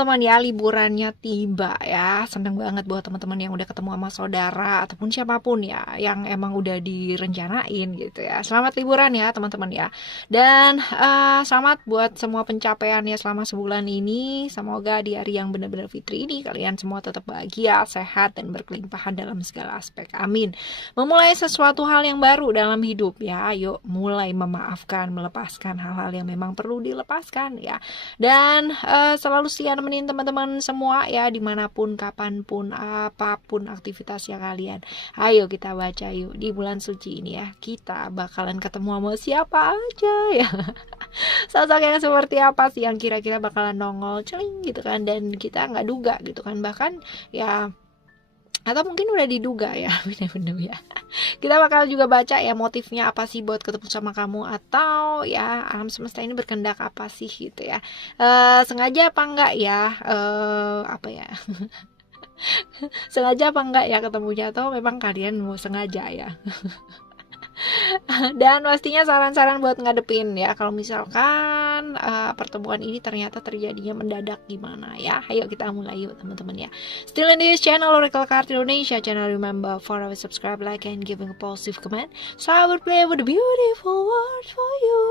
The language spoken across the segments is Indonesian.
teman-teman ya, liburannya tiba ya. Seneng banget buat teman-teman yang udah ketemu sama saudara ataupun siapapun ya yang emang udah direncanain gitu ya. Selamat liburan ya teman-teman ya. Dan selamat buat semua pencapaian ya selama sebulan ini. Semoga di hari yang benar-benar fitri ini kalian semua tetap bahagia, sehat dan berkelimpahan dalam segala aspek. Amin. Memulai sesuatu hal yang baru dalam hidup ya. Ayo mulai memaafkan, melepaskan hal-hal yang memang perlu dilepaskan ya. Dan selalu setia nemenin teman-teman semua ya, dimanapun, kapanpun, apapun aktivitasnya kalian. Ayo kita baca yuk di bulan suci ini ya. Kita bakalan ketemu sama siapa aja ya. Sosok yang seperti apa sih yang kira-kira bakalan nongol celing gitu kan, dan kita nggak duga gitu kan, bahkan ya atau mungkin udah diduga ya. Bener-bener ya. Kita bakal juga baca ya motifnya apa sih buat ketemu sama kamu, atau ya alam semesta ini berkehendak apa sih gitu ya. Sengaja apa enggak ya, apa ya. Sengaja apa enggak ya ketemunya, atau memang kalian mau sengaja ya. Dan pastinya saran-saran buat ngadepin ya kalau misalkan pertemuan ini ternyata terjadinya mendadak gimana ya. Ayo kita mulai yuk teman-teman ya. Still in this channel Oracle Card Indonesia channel, remember for our subscribe, like and giving a positive comment, so I will play with a beautiful word for you.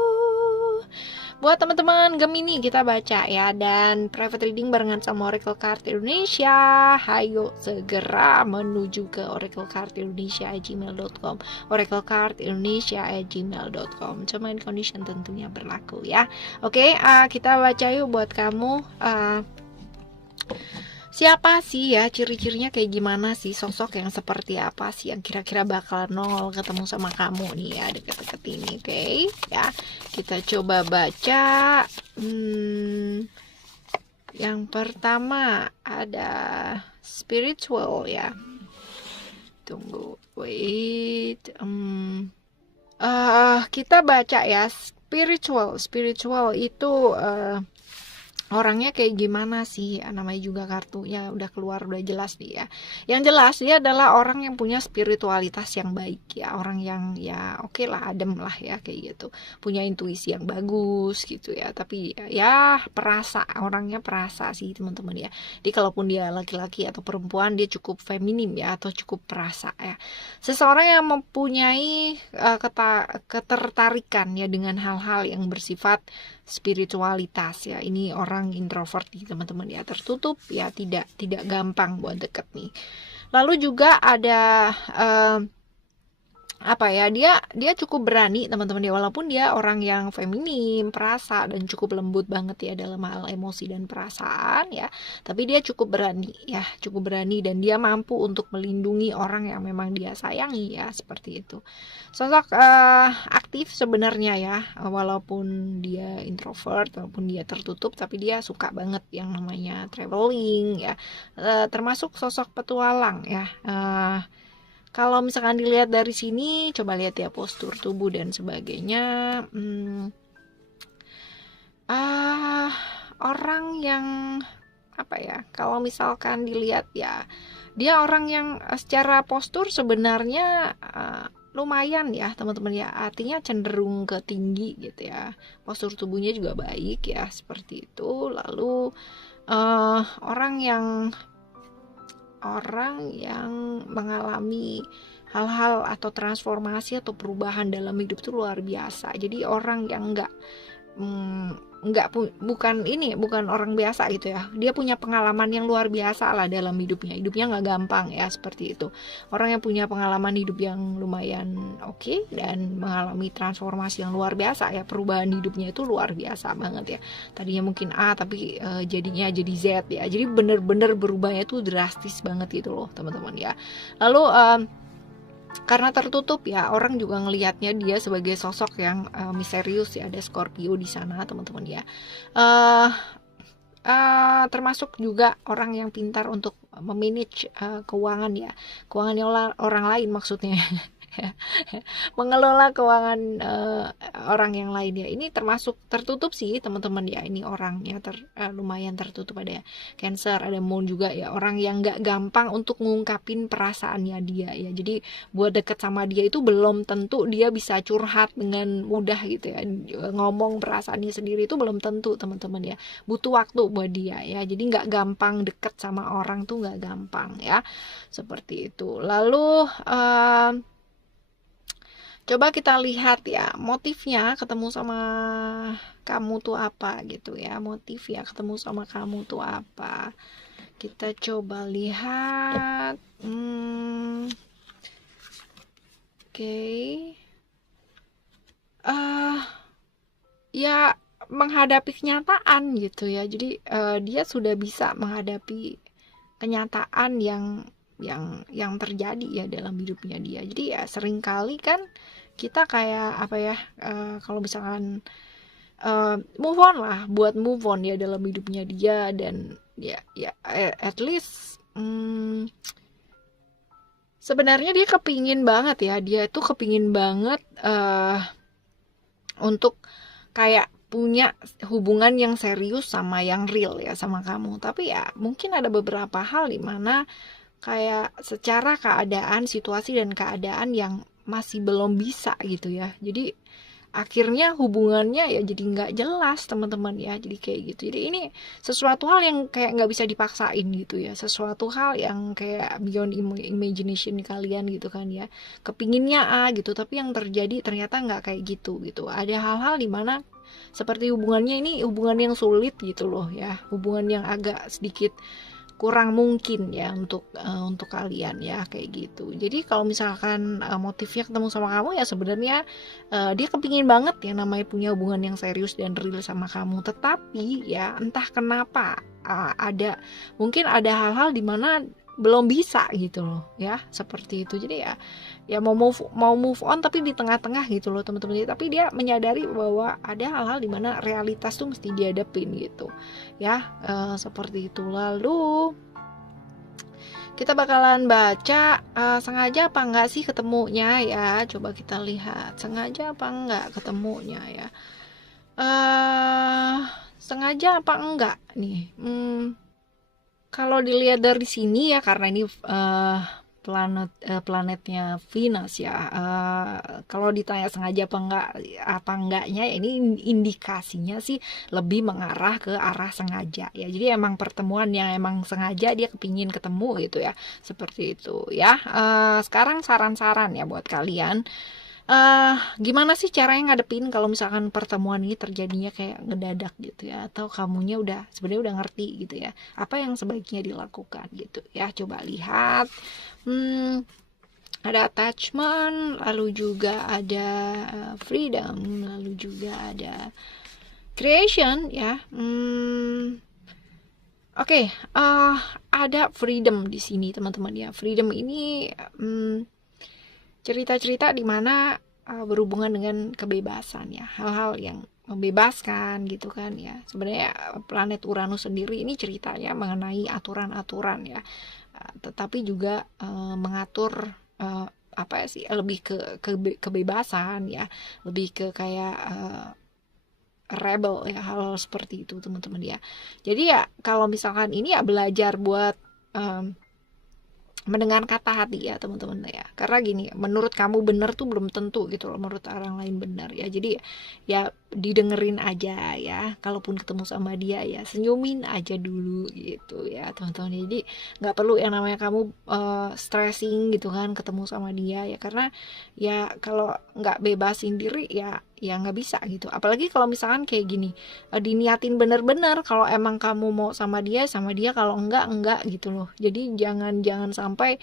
Buat teman-teman Gemini kita baca ya, dan private reading barengan sama Oracle Card Indonesia. Ayo segera menuju ke oraclecardindonesia@gmail.com, oraclecardindonesia@gmail.com. Terms and condition tentunya berlaku ya. Oke, kita baca yuk buat kamu. Siapa sih ya, ciri-cirinya kayak gimana sih, sosok yang seperti apa sih yang kira-kira bakal nongol ketemu sama kamu nih ya deket-deket ini. Oke ya, kita coba baca. Yang pertama ada spiritual ya. Tunggu, wait. Kita baca ya, spiritual itu orangnya kayak gimana sih, namanya juga kartunya udah keluar, udah jelas nih ya. Yang jelas dia adalah orang yang punya spiritualitas yang baik ya, orang yang ya oke lah, adem lah ya kayak gitu, punya intuisi yang bagus gitu ya, tapi ya orangnya perasa sih teman-teman ya. Jadi kalaupun dia laki-laki atau perempuan, dia cukup feminim ya, atau cukup perasa ya. Seseorang yang mempunyai ketertarikan ya dengan hal-hal yang bersifat spiritualitas ya. Ini orang introvert nih teman-teman ya, tertutup ya, tidak gampang buat deket nih. Lalu juga ada apa ya, dia cukup berani teman-teman ya, walaupun dia orang yang feminim, perasa dan cukup lembut banget ya dalam hal emosi dan perasaan ya, tapi dia cukup berani dan dia mampu untuk melindungi orang yang memang dia sayangi ya, seperti itu. Sosok aktif sebenarnya ya, walaupun dia introvert, walaupun dia tertutup, tapi dia suka banget yang namanya traveling ya, termasuk sosok petualang ya. Kalau misalkan dilihat dari sini, coba lihat ya postur tubuh dan sebagainya. Orang yang apa ya? Kalau misalkan dilihat ya, dia orang yang secara postur sebenarnya lumayan ya teman-teman ya. Artinya cenderung ke tinggi gitu ya. Postur tubuhnya juga baik ya, seperti itu. Lalu orang yang mengalami hal-hal atau transformasi atau perubahan dalam hidup itu luar biasa. Jadi orang yang bukan orang biasa gitu ya. Dia punya pengalaman yang luar biasa lah dalam hidupnya nggak gampang ya, seperti itu. Orang yang punya pengalaman hidup yang lumayan oke, dan mengalami transformasi yang luar biasa ya, perubahan hidupnya itu luar biasa banget ya. Tadinya mungkin A tapi jadinya jadi Z ya, jadi bener-bener berubahnya tuh drastis banget gitu loh teman-teman ya. Lalu karena tertutup ya, orang juga ngelihatnya dia sebagai sosok yang misterius ya. Ada Scorpio di sana teman-teman ya. Termasuk juga orang yang pintar untuk memanage keuangan ya, keuangan orang lain maksudnya. mengelola keuangan orang yang lain ya. Ini termasuk tertutup sih teman-teman ya. Ini orangnya lumayan tertutup, ada Cancer, ada Moon juga ya. Orang yang nggak gampang untuk ngungkapin perasaannya dia ya. Jadi buat deket sama dia itu belum tentu dia bisa curhat dengan mudah gitu ya. Ngomong perasaannya sendiri itu belum tentu teman-teman ya. Butuh waktu buat dia ya. Jadi nggak gampang deket sama orang tuh, nggak gampang ya. Seperti itu. Lalu coba kita lihat ya motifnya ketemu sama kamu tuh apa gitu ya. Motif ya ketemu sama kamu tuh apa. Kita coba lihat. Oke. Ya menghadapi kenyataan gitu ya. Jadi dia sudah bisa menghadapi kenyataan yang terjadi ya dalam hidupnya dia. Jadi ya seringkali kan kita kayak apa ya, kalau misalkan move on lah, buat move on ya dalam hidupnya dia, dan ya at least sebenarnya dia kepingin banget ya, dia tuh kepingin banget untuk kayak punya hubungan yang serius sama yang real ya sama kamu. Tapi ya mungkin ada beberapa hal di mana kayak secara keadaan, situasi dan keadaan yang masih belum bisa gitu ya. Jadi akhirnya hubungannya ya jadi nggak jelas teman-teman ya. Jadi kayak gitu. Jadi ini sesuatu hal yang kayak nggak bisa dipaksain gitu ya. Sesuatu hal yang kayak beyond imagination kalian gitu kan ya. Kepinginnya gitu, tapi yang terjadi ternyata nggak kayak gitu gitu. Ada hal-hal di mana seperti hubungannya ini hubungan yang sulit gitu loh ya. Hubungan yang agak sedikit kurang mungkin ya untuk kalian ya kayak gitu. Jadi kalau misalkan motifnya ketemu sama kamu ya sebenarnya dia kepingin banget ya namanya punya hubungan yang serius dan real sama kamu. Tetapi ya entah kenapa mungkin ada hal-hal di mana belum bisa gitu loh ya, seperti itu. Jadi ya mau move on tapi di tengah-tengah gitu loh teman-teman. Tapi dia menyadari bahwa ada hal-hal di mana realitas tuh mesti dihadapin gitu ya, seperti itu. Lalu kita bakalan baca sengaja apa enggak sih ketemunya ya. Coba kita lihat sengaja apa enggak ketemunya ya. Sengaja apa enggak nih. Kalau dilihat dari sini ya, karena ini planetnya Venus ya, kalau ditanya sengaja apa enggaknya ya, ini indikasinya sih lebih mengarah ke arah sengaja ya. Jadi emang pertemuan yang emang sengaja dia kepingin ketemu gitu ya, seperti itu ya. Sekarang saran-saran ya buat kalian. Gimana sih caranya ngadepin kalau misalkan pertemuan ini terjadinya kayak ngedadak gitu ya, atau kamunya sebenarnya udah ngerti gitu ya, apa yang sebaiknya dilakukan gitu ya. Coba lihat, ada attachment, lalu juga ada freedom, lalu juga ada creation ya. Oke, ada freedom di sini teman-teman ya. Freedom ini cerita-cerita di mana berhubungan dengan kebebasan ya, hal-hal yang membebaskan gitu kan ya. Sebenarnya planet Uranus sendiri ini ceritanya mengenai aturan-aturan ya, tetapi juga mengatur apa ya sih, lebih ke kebebasan ya, lebih ke kayak rebel ya, hal-hal seperti itu teman-teman ya. Jadi ya kalau misalkan ini ya belajar buat mendengar kata hati ya teman-teman ya. Karena gini, menurut kamu benar tuh belum tentu gitu loh menurut orang lain benar ya. Jadi ya didengerin aja ya. Kalaupun ketemu sama dia ya senyumin aja dulu gitu ya teman-teman. Jadi nggak perlu yang namanya kamu stressing gitu kan ketemu sama dia ya. Karena ya kalau nggak bebasin diri ya nggak bisa gitu. Apalagi kalau misalkan kayak gini, diniatin bener-bener kalau emang kamu mau sama dia, kalau enggak gitu loh. Jadi jangan sampai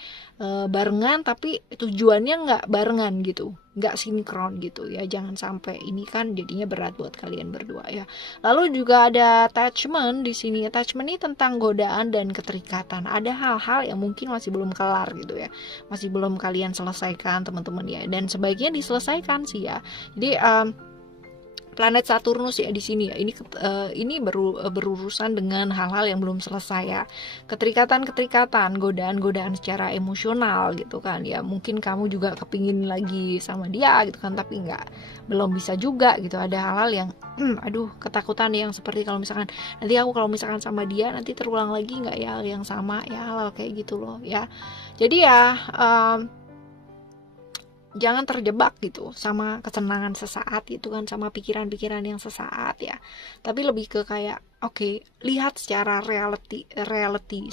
barengan tapi tujuannya nggak barengan gitu, nggak sinkron gitu ya. Jangan sampai, ini kan jadinya berat buat kalian berdua ya. Lalu juga ada attachment di sini. Attachment ini tentang godaan dan keterikatan. Ada hal-hal yang mungkin masih belum kelar gitu ya, masih belum kalian selesaikan teman-teman ya, dan sebaiknya diselesaikan sih ya. Jadi planet Saturnus ya di sini ya. Ini berurusan dengan hal-hal yang belum selesai ya. Keterikatan, godaan secara emosional gitu kan ya. Mungkin kamu juga kepingin lagi sama dia gitu kan, tapi belum bisa juga gitu. Ada hal-hal yang aduh, ketakutan yang seperti kalau misalkan nanti aku kalau misalkan sama dia nanti terulang lagi nggak ya hal yang sama ya, hal kayak gitu loh ya. Jadi ya jangan terjebak gitu sama kesenangan sesaat gitu kan, sama pikiran-pikiran yang sesaat ya, tapi lebih ke kayak oke, lihat secara reality,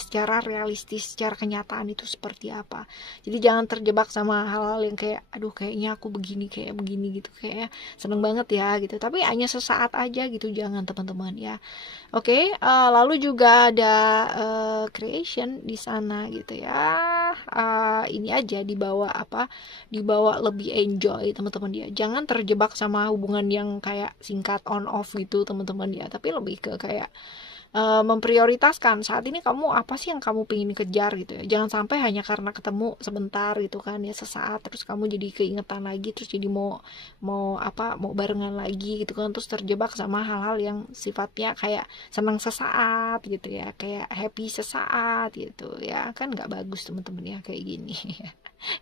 secara realistis, secara kenyataan itu seperti apa. Jadi jangan terjebak sama hal-hal yang kayak aduh kayaknya aku begini kayak begini gitu, kayak seneng banget ya gitu, tapi hanya sesaat aja gitu, jangan teman-teman ya. Oke, lalu juga ada creation di sana gitu ya. Ini aja dibawa lebih enjoy teman-teman dia. Jangan terjebak sama hubungan yang kayak singkat on off gitu teman-teman ya, tapi lebih ke kayak memprioritaskan saat ini kamu apa sih yang kamu pengen kejar gitu ya. Jangan sampai hanya karena ketemu sebentar gitu kan ya, sesaat, terus kamu jadi keingetan lagi, terus jadi mau barengan lagi gitu kan, terus terjebak sama hal-hal yang sifatnya kayak senang sesaat gitu ya, kayak happy sesaat gitu ya, kan nggak bagus teman-teman ya kayak gini.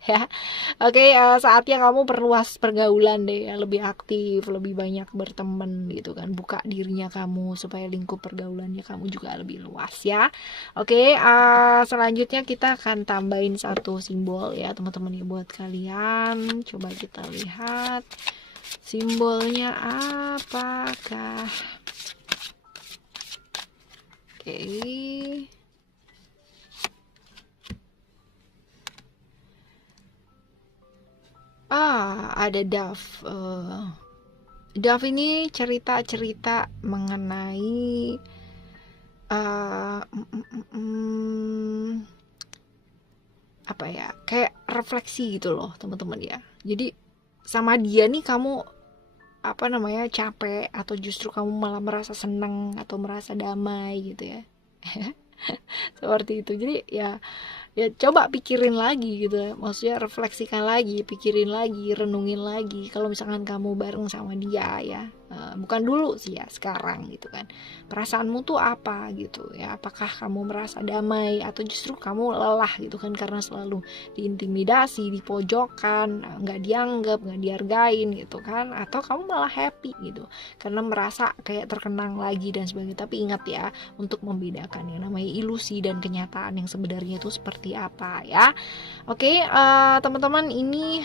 Ya, oke, saatnya kamu perluas pergaulan deh ya, lebih aktif, lebih banyak berteman gitu kan, buka dirinya kamu supaya lingkup pergaulannya kamu juga lebih luas ya. Oke, selanjutnya kita akan tambahin satu simbol ya teman-teman ya buat kalian. Coba kita lihat simbolnya apakah. Oke. Ada Dove. Dove ini cerita mengenai apa ya, kayak refleksi gitu loh teman-teman ya. Jadi sama dia nih kamu capek atau justru kamu malah merasa senang atau merasa damai gitu ya. Seperti itu. Jadi ya coba pikirin lagi gitu ya, maksudnya refleksikan lagi, pikirin lagi, renungin lagi kalau misalkan kamu bareng sama dia ya, bukan dulu sih ya, sekarang gitu kan, perasaanmu tuh apa gitu ya, apakah kamu merasa damai atau justru kamu lelah gitu kan karena selalu diintimidasi, dipojokkan, nggak dianggap, nggak dihargain gitu kan, atau kamu malah happy gitu karena merasa kayak terkenang lagi dan sebagainya. Tapi ingat ya, untuk membedakan yang namanya ilusi dan kenyataan yang sebenarnya itu seperti apa ya. Oke, teman-teman, ini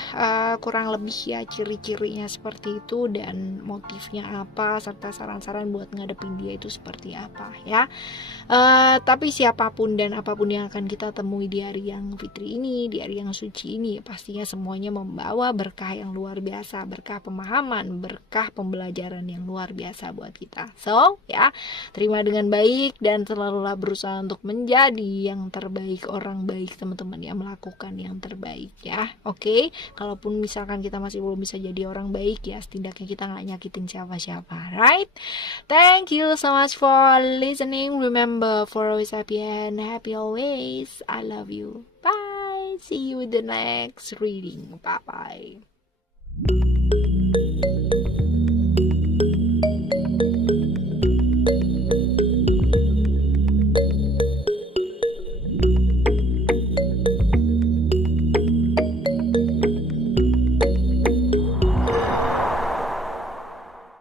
kurang lebih ya ciri-cirinya seperti itu dan motifnya apa serta saran-saran buat ngadepin dia itu seperti apa ya. Tapi siapapun dan apapun yang akan kita temui di hari yang fitri ini, di hari yang suci ini, pastinya semuanya membawa berkah yang luar biasa, berkah pemahaman, berkah pembelajaran yang luar biasa buat kita. So ya, terima dengan baik dan selalulah berusaha untuk menjadi yang terbaik, orang baik teman-teman ya, melakukan yang terbaik ya. Oke, kalaupun misalkan kita masih belum bisa jadi orang baik ya, setidaknya kita nggak nyakitin siapa-siapa, right? Thank you so much for listening. Remember, for always happy and happy always. I love you. Bye. See you in the next reading. Bye bye.